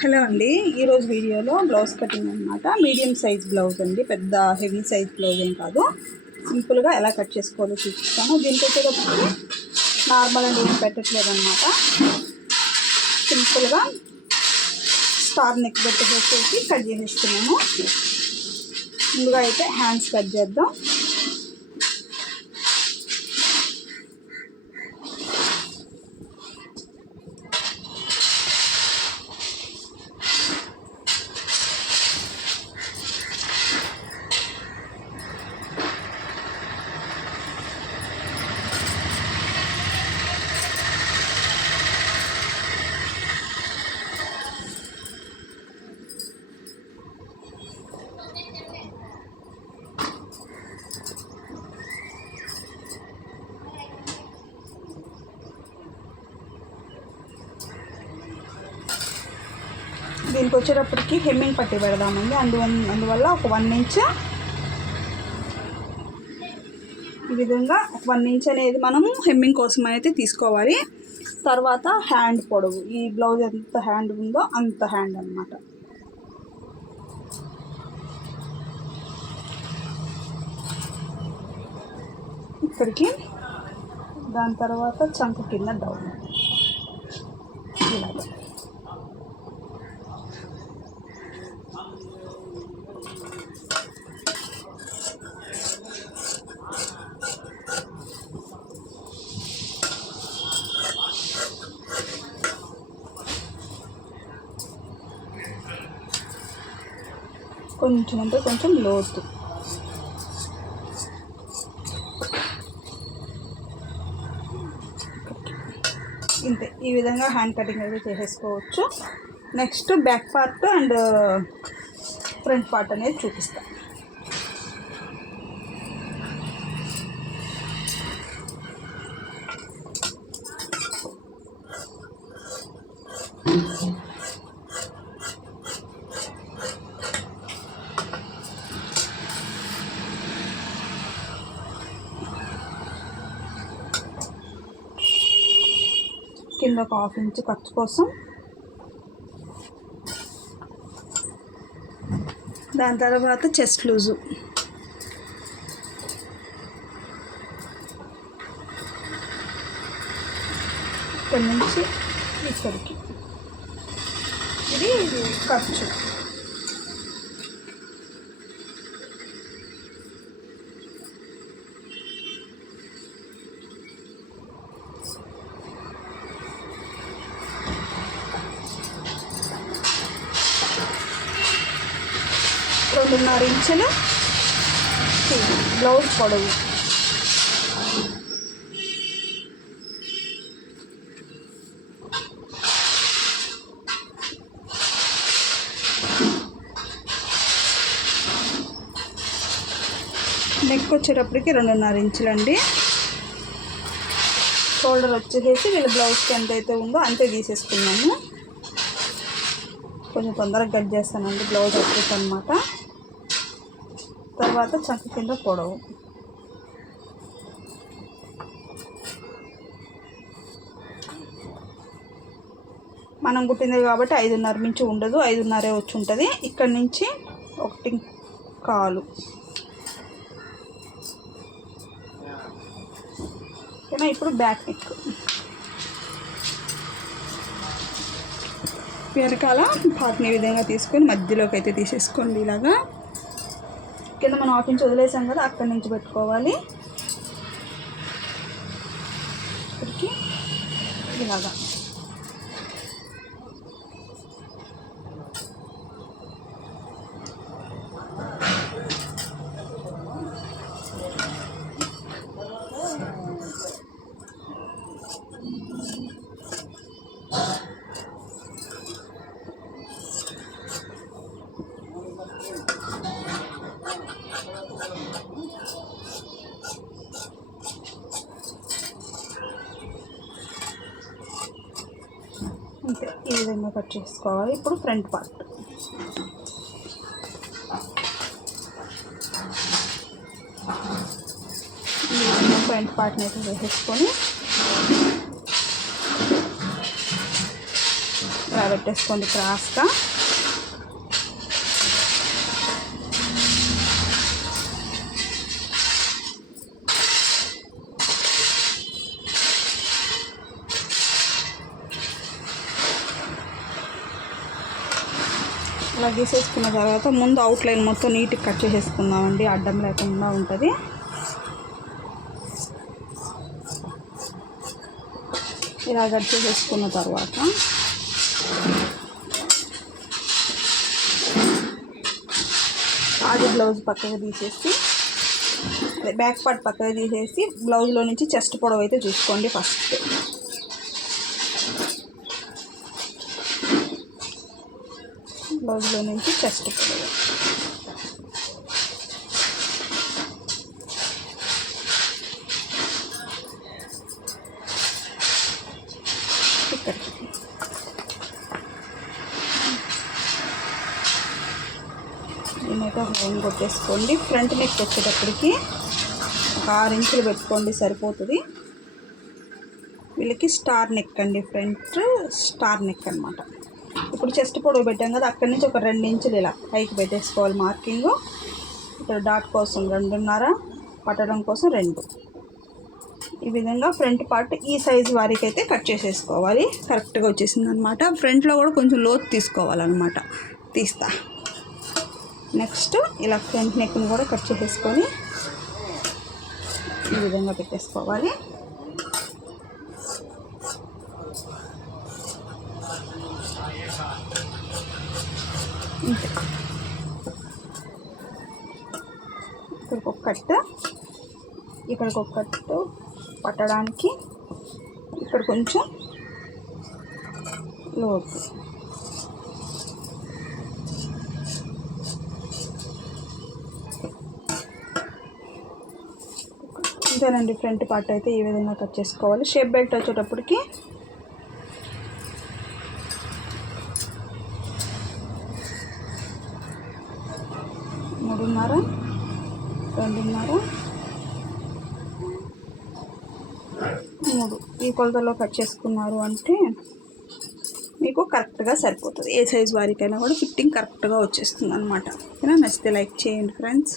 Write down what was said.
Hello అండి. ఈరోజు వీడియోలో బ్లౌజ్ కటింగ్ అనమాట మీడియం సైజ్ బ్లౌజ్ అండి. పెద్ద హెవీ సైజ్ బ్లౌజ్ ఏం కాదు. సింపుల్గా ఎలా కట్ చేసుకోవాలో చూపిస్తాను. దీనికి వచ్చేటప్పుడు నార్మల్ అండి. ఏం పెట్టట్లేదు అనమాట సింపుల్గా స్టార్ నెక్ పెట్టేసేసి కట్ చేసేస్తున్నాము ముందుగా అయితే హ్యాండ్స్ కట్ చేద్దాం. దీనికి వచ్చేటప్పటికి హెమ్మింగ్ పట్టి పెడదామండి. అందువల్ల అందువల్ల ఒక వన్ ఇంచ్. ఈ విధంగా ఒక వన్ ఇంచ్ అనేది మనము హెమ్మింగ్ కోసం అయితే తీసుకోవాలి. తర్వాత హ్యాండ్ పొడవు. ఈ బ్లౌజ్ ఎంత హ్యాండ్ ఉందో అంత హ్యాండ్ అనమాట ఇక్కడికి దాని తర్వాత చంక కింద డౌన్ ఇలాగా కొంచెం అంటే కొంచెం లోతు. ఇంతే ఈ విధంగా హ్యాండ్ కటింగ్ అయితే చేసేసుకోవచ్చు. Next back part and front part అనేది చూపిస్తాను కింద ఒక హాఫ్ ఇంచ్ ఖర్చు కోసం. దాని తర్వాత చెస్ట్ లూజు. ఇక్కడి నుంచి ఇక్కడికి. ఇది ఖర్చు. రెండున్నర ఇంచులు బ్లౌజ్ పొడవు. నెక్ వచ్చేటప్పటికి రెండున్నర ఇంచులండి. షోల్డర్ వచ్చేసేసి వీళ్ళ బ్లౌజ్కి ఎంత అయితే ఉందో అంతే తీసేసుకున్నాము కొంచెం తొందరగా కట్ చేస్తానండి బ్లౌజ్ వచ్చేసి అనమాట తర్వాత చంక కింద పొడవు. మనం కుట్టింది కాబట్టి ఐదున్నర నుంచి ఉండదు ఐదున్నరే వచ్చి ఉంటుంది. ఇక్కడ నుంచి ఒకటి కాలు. ఓకేనా ఇప్పుడు బ్యాక్ నెక్. వెనకాల పాటిని విధంగా తీసుకొని మధ్యలోకి అయితే తీసేసుకోండి ఇలాగా. కింద మనం ఆఫ్ ఇంచ్ వదిలేసాం కదా అక్కడి నుంచి పెట్టుకోవాలి. ఇక్కడికి ఇలాగా. విధంగా కట్ చేసుకోవాలి. ఇప్పుడు ఫ్రంట్ పార్ట్. ఈ విధంగా ఫ్రంట్ పార్ట్ని అయితే వేసేసుకొని ఇలా పెట్టేసుకోండి క్రాస్గా. ఇలా గీసేసుకున్న తర్వాత ముందు అవుట్లైన్ మొత్తం నీట్గా కట్ చేసేసుకుందామండి. అడ్డం లేకుండా ఉంటుంది. ఇలా కట్ చేసేసుకున్న తర్వాత ఆది బ్లౌజ్ పక్కగా తీసేసి బ్యాక్ పార్ట్ పక్కగా తీసేసి బ్లౌజ్లో నుంచి చెస్ట్ పొడవు అయితే చూసుకోండి ఫస్ట్ బ్లౌజ్లో నుంచి చెస్ట్ పొడవు ఇక్కడికి హోమ్ కొట్టేసుకోండి. ఫ్రంట్ నెక్ వచ్చేటప్పటికి ఒక ఆరు ఇంచులు పెట్టుకోండి సరిపోతుంది. వీళ్ళకి స్టార్ నెక్ అండి. ఫ్రంట్ స్టార్ నెక్ అనమాట ఇప్పుడు చెస్ట్ పొడవు పెట్టాం కదా అక్కడి నుంచి ఒక రెండు ఇంచులు ఇలా పైకి పెట్టేసుకోవాలి మార్కింగ్. ఇక్కడ డాట్ కోసం రెండున్నర పట్టడం కోసం రెండు. ఈ విధంగా ఫ్రంట్ పార్ట్ ఈ సైజ్ వారికి అయితే కట్ చేసేసుకోవాలి. కరెక్ట్గా వచ్చేసింది అనమాట ఫ్రంట్లో కూడా కొంచెం లోతు తీసుకోవాలన్నమాట. తీస్తా. నెక్స్ట్ ఇలా ఫ్రంట్ నెక్ని కూడా కట్ చేసేసుకొని ఈ విధంగా పెట్టేసుకోవాలి. ఇక్కడికి ఒక కట్టు ఇక్కడికి ఒక కట్టు పట్టడానికి ఇక్కడ కొంచెం లోతు. ఇంతేనండి ఫ్రంట్ పార్ట్ అయితే ఈ విధంగా కట్ చేసుకోవాలి. షేప్ బెల్ట్ వచ్చేటప్పటికి ఉన్నారు. మూడు. ఈ కొలతలో కట్ చేసుకున్నారు అంటే మీకు కరెక్ట్గా సరిపోతుంది. ఏ సైజ్ వారికైనా కూడా ఫిట్టింగ్ కరెక్ట్గా వచ్చేస్తుంది అనమాట ఓకేనా? నచ్చితే లైక్ చేయండి ఫ్రెండ్స్.